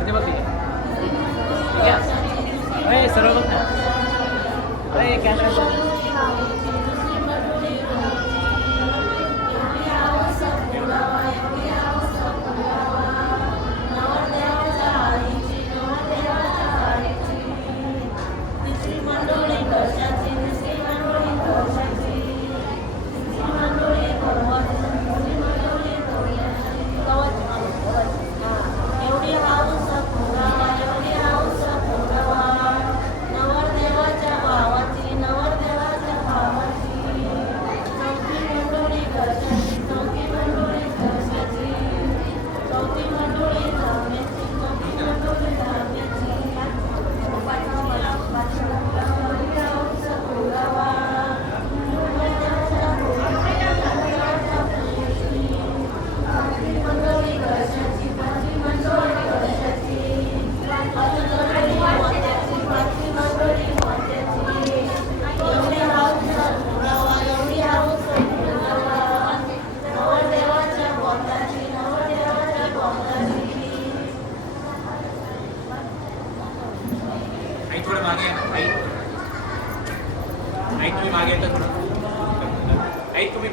ਵਰਜੇ ਬੱਤੀ ਠੀਕ ਹੈ ਓਏ ਸਰਵਤ ਓਏ ਕੈਮਰਾ ਚੱਲ 曲ません